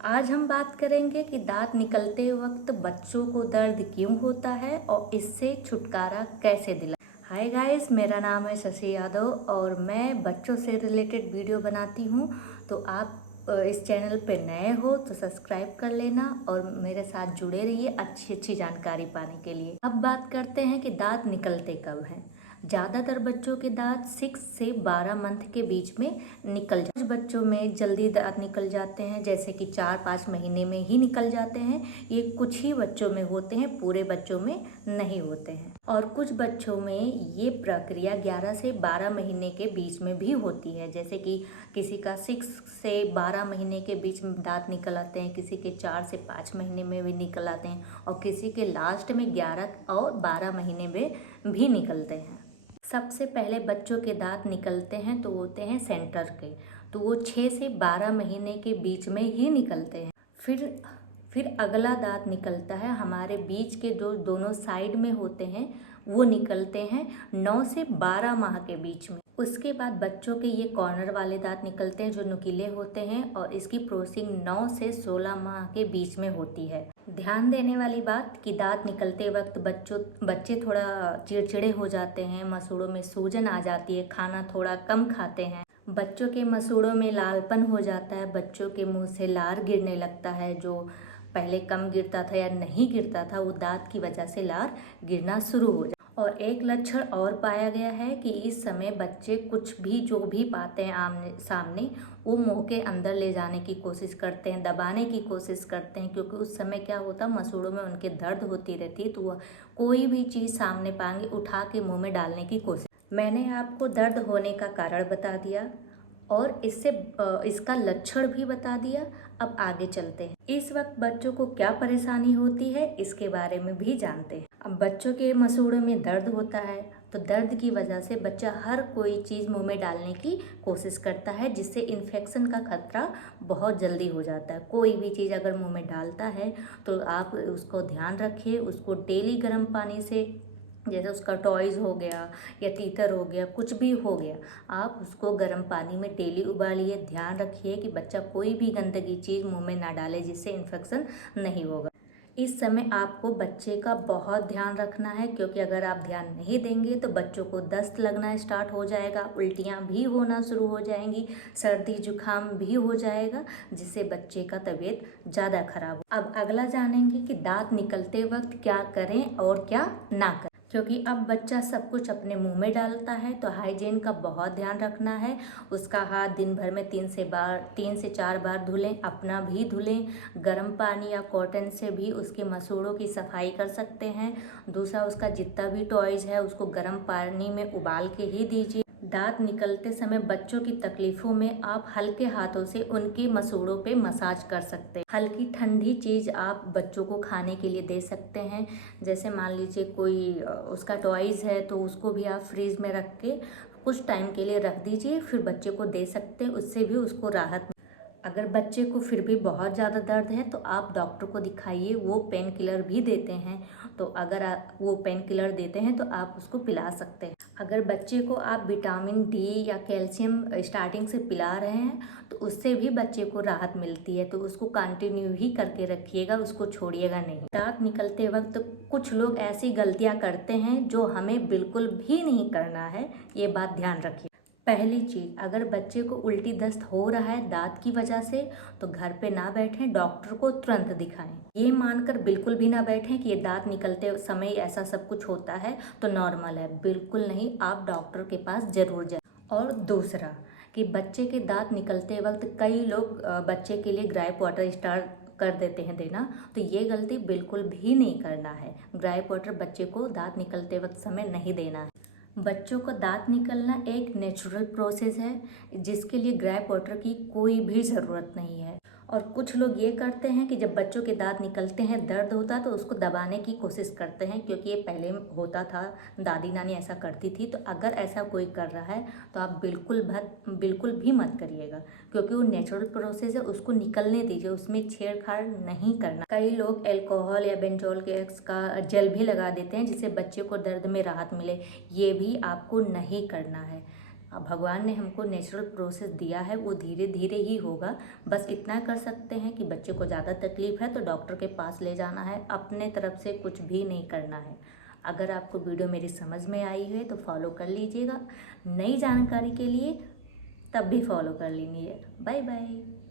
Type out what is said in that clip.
आज हम बात करेंगे कि दांत निकलते वक्त बच्चों को दर्द क्यों होता है और इससे छुटकारा कैसे दिला। हाय गाइस, मेरा नाम है शशि यादव और मैं बच्चों से रिलेटेड वीडियो बनाती हूँ। तो आप इस चैनल पे नए हो तो सब्सक्राइब कर लेना और मेरे साथ जुड़े रहिए अच्छी अच्छी जानकारी पाने के लिए। अब बात करते हैं कि दांत निकलते कब हैं। ज़्यादातर बच्चों के दांत 6 से 12 मंथ के बीच में निकल जाते हैं। कुछ बच्चों में जल्दी दांत निकल जाते हैं, जैसे कि 4-5 महीने में ही निकल जाते हैं। ये कुछ ही बच्चों में होते हैं, पूरे बच्चों में नहीं होते हैं। और कुछ बच्चों में ये प्रक्रिया 11 से 12 महीने के बीच में भी होती है, जैसे कि किसी का 6 से 12 महीने के बीच में दांत निकल आते हैं, किसी के 4 से 5 महीने में भी निकल आते हैं और किसी के लास्ट में 11 और 12 महीने में भी निकलते हैं। सबसे पहले बच्चों के दांत निकलते हैं तो होते हैं सेंटर के, तो वो 6 से 12 महीने के बीच में ही निकलते हैं। फिर अगला दांत निकलता है हमारे बीच के जो दोनों साइड में होते हैं, वो निकलते हैं 9 से 12 माह के बीच में। उसके बाद बच्चों के ये कॉर्नर वाले दांत निकलते हैं जो नुकीले होते हैं और इसकी प्रोसेसिंग 9 से 16 माह के बीच में होती है। ध्यान देने वाली बात कि दांत निकलते वक्त बच्चे थोड़ा चिड़चिड़े हो जाते हैं, मसूड़ों में सूजन आ जाती है, खाना थोड़ा कम खाते हैं, बच्चों के मसूड़ों में लालपन हो जाता है, बच्चों के मुंह से लार गिरने लगता है। जो पहले कम गिरता था या नहीं गिरता था वो दांत की वजह से लार गिरना शुरू हो जाता है। और एक लक्षण और पाया गया है कि इस समय बच्चे कुछ भी जो भी पाते हैं आमने सामने वो मुंह के अंदर ले जाने की कोशिश करते हैं, दबाने की कोशिश करते हैं, क्योंकि उस समय क्या होता, मसूड़ों में उनके दर्द होती रहती है, तो वह कोई भी चीज़ सामने पाएंगे उठा के मुंह में डालने की कोशिश। मैंने आपको दर्द होने का कारण बता दिया और इसका लक्षण भी बता दिया। अब आगे चलते हैं, इस वक्त बच्चों को क्या परेशानी होती है इसके बारे में भी जानते हैं। अब बच्चों के मसूड़ों में दर्द होता है तो दर्द की वजह से बच्चा हर कोई चीज़ मुंह में डालने की कोशिश करता है, जिससे इन्फेक्शन का खतरा बहुत जल्दी हो जाता है। कोई भी चीज़ अगर मुंह में डालता है तो आप उसको ध्यान रखिए, उसको डेली गर्म पानी से, जैसे उसका टॉयज़ हो गया या तीतर हो गया, कुछ भी हो गया, आप उसको गर्म पानी में डेली उबालिए। ध्यान रखिए कि बच्चा कोई भी गंदगी चीज़ मुंह में ना डाले जिससे इन्फेक्शन नहीं होगा। इस समय आपको बच्चे का बहुत ध्यान रखना है, क्योंकि अगर आप ध्यान नहीं देंगे तो बच्चों को दस्त लगना स्टार्ट हो जाएगा, उल्टियाँ भी होना शुरू हो जाएंगी, सर्दी जुकाम भी हो जाएगा, जिससे बच्चे का तबीयत ज़्यादा खराब हो। अब अगला जानेंगे कि दांत निकलते वक्त क्या करें और क्या ना करें, क्योंकि अब बच्चा सब कुछ अपने मुंह में डालता है तो हाइजीन का बहुत ध्यान रखना है। उसका हाथ दिन भर में 3 से 4 बार धुलें, अपना भी धुलें। गर्म पानी या कॉटन से भी उसके मसूड़ों की सफाई कर सकते हैं। दूसरा, उसका जितना भी टॉयज़ है उसको गर्म पानी में उबाल के ही दीजिए। दांत निकलते समय बच्चों की तकलीफों में आप हल्के हाथों से उनके मसूड़ों पे मसाज कर सकते हैं। हल्की ठंडी चीज़ आप बच्चों को खाने के लिए दे सकते हैं, जैसे मान लीजिए कोई उसका टॉयज़ है तो उसको भी आप फ्रीज में रख के कुछ टाइम के लिए रख दीजिए, फिर बच्चे को दे सकते हैं, उससे भी उसको राहत। अगर बच्चे को फिर भी बहुत ज़्यादा दर्द है तो आप डॉक्टर को दिखाइए, वो पेन किलर भी देते हैं, तो अगर वो पेन किलर देते हैं तो आप उसको पिला सकते हैं। अगर बच्चे को आप विटामिन डी या कैल्शियम स्टार्टिंग से पिला रहे हैं तो उससे भी बच्चे को राहत मिलती है, तो उसको कंटिन्यू ही करके रखिएगा, उसको छोड़िएगा नहीं। दांत निकलते वक्त कुछ लोग ऐसी गलतियाँ करते हैं जो हमें बिल्कुल भी नहीं करना है, ये बात ध्यान रखिए। पहली चीज़, अगर बच्चे को उल्टी दस्त हो रहा है दांत की वजह से तो घर पे ना बैठें, डॉक्टर को तुरंत दिखाएं। ये मानकर बिल्कुल भी ना बैठें कि ये दांत निकलते समय ऐसा सब कुछ होता है तो नॉर्मल है, बिल्कुल नहीं, आप डॉक्टर के पास जरूर जाएं। और दूसरा कि बच्चे के दांत निकलते वक्त कई लोग बच्चे के लिए ग्राइप वाटर स्टार्ट कर देते हैं देना, तो ये गलती बिल्कुल भी नहीं करना है। ग्राइप वाटर बच्चे को दांत निकलते वक्त समय नहीं देना है। बच्चों को दांत निकलना एक नेचुरल प्रोसेस है, जिसके लिए ग्राइप वाटर की कोई भी ज़रूरत नहीं है। और कुछ लोग ये करते हैं कि जब बच्चों के दांत निकलते हैं दर्द होता है तो उसको दबाने की कोशिश करते हैं, क्योंकि ये पहले होता था, दादी नानी ऐसा करती थी। तो अगर ऐसा कोई कर रहा है तो आप बिल्कुल भी मत करिएगा, क्योंकि वो नेचुरल प्रोसेस है, उसको निकलने दीजिए, उसमें छेड़छाड़ नहीं करना। कई लोग अल्कोहल या बेंजोल गैस का जेल भी लगा देते हैं जिससे बच्चे को दर्द में राहत मिले, ये भी आपको नहीं करना है। भगवान ने हमको नेचुरल प्रोसेस दिया है, वो धीरे धीरे ही होगा। बस इतना कर सकते हैं कि बच्चे को ज़्यादा तकलीफ है तो डॉक्टर के पास ले जाना है, अपने तरफ से कुछ भी नहीं करना है। अगर आपको वीडियो मेरी समझ में आई है तो फॉलो कर लीजिएगा, नई जानकारी के लिए तब भी फॉलो कर लीजिए। Bye bye.